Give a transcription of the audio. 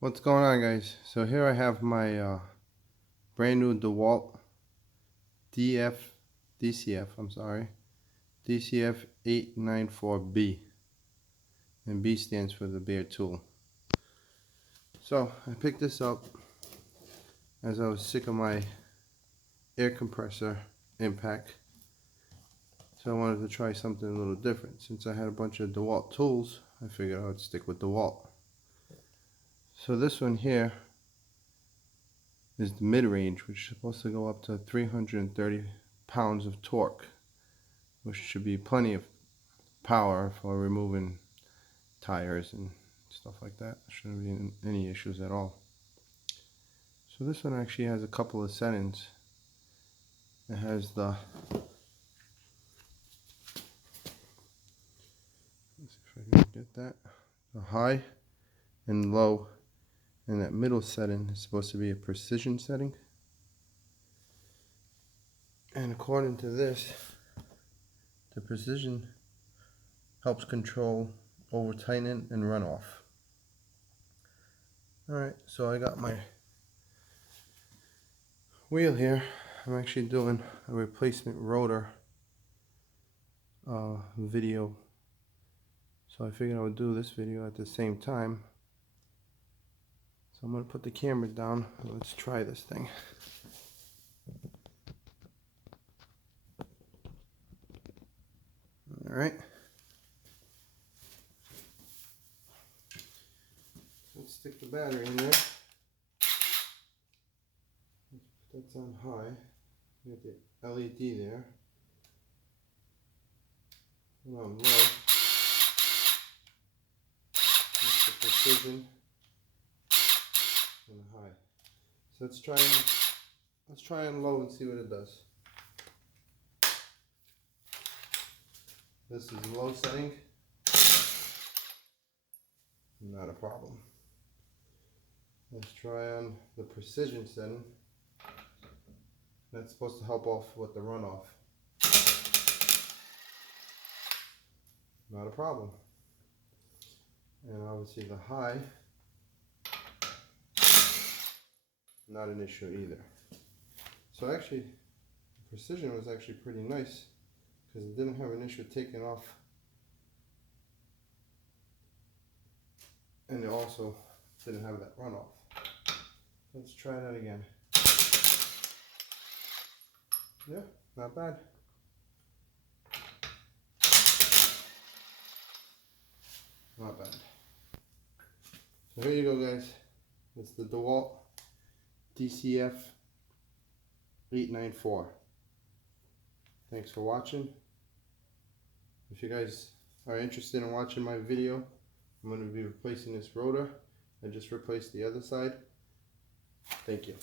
What's going on, guys? So here I have my brand new DEWALT DCF894B, and B stands for the bear tool. So I picked this up as I was sick of my air compressor impact, so I wanted to try something a little different. Since I had a bunch of DEWALT tools, I figured I would stick with DEWALT. So this one here is the mid-range, which is supposed to go up to 330 pounds of torque, which should be plenty of power for removing tires and stuff like that. Shouldn't be any issues at all. So this one actually has a couple of settings. It has the, let's see if I can get that, the high and low, and that middle setting is supposed to be a precision setting. And according to this, the precision helps control over tightening and runoff. Alright, so I got my wheel here. I'm actually doing a replacement rotor video, so I figured I would do this video at the same time. So I'm going to put the camera down and let's try this thing. Alright, let's stick the battery in there. That's on high. You got the LED there. And on low, that's the precision and the high. So let's try on low and see what it does. This is low setting. Not a problem. Let's try on the precision setting. That's supposed to help off with the runoff. Not a problem. And obviously the high, not an issue either. So actually, the precision was actually pretty nice because it didn't have an issue taking off. And it also didn't have that runoff. Let's try that again. Yeah, not bad. Not bad. So here you go, guys. It's the DEWALT DCF894. Thanks for watching. If you guys are interested in watching my video, I'm going to be replacing this rotor. I just replaced the other side. Thank you.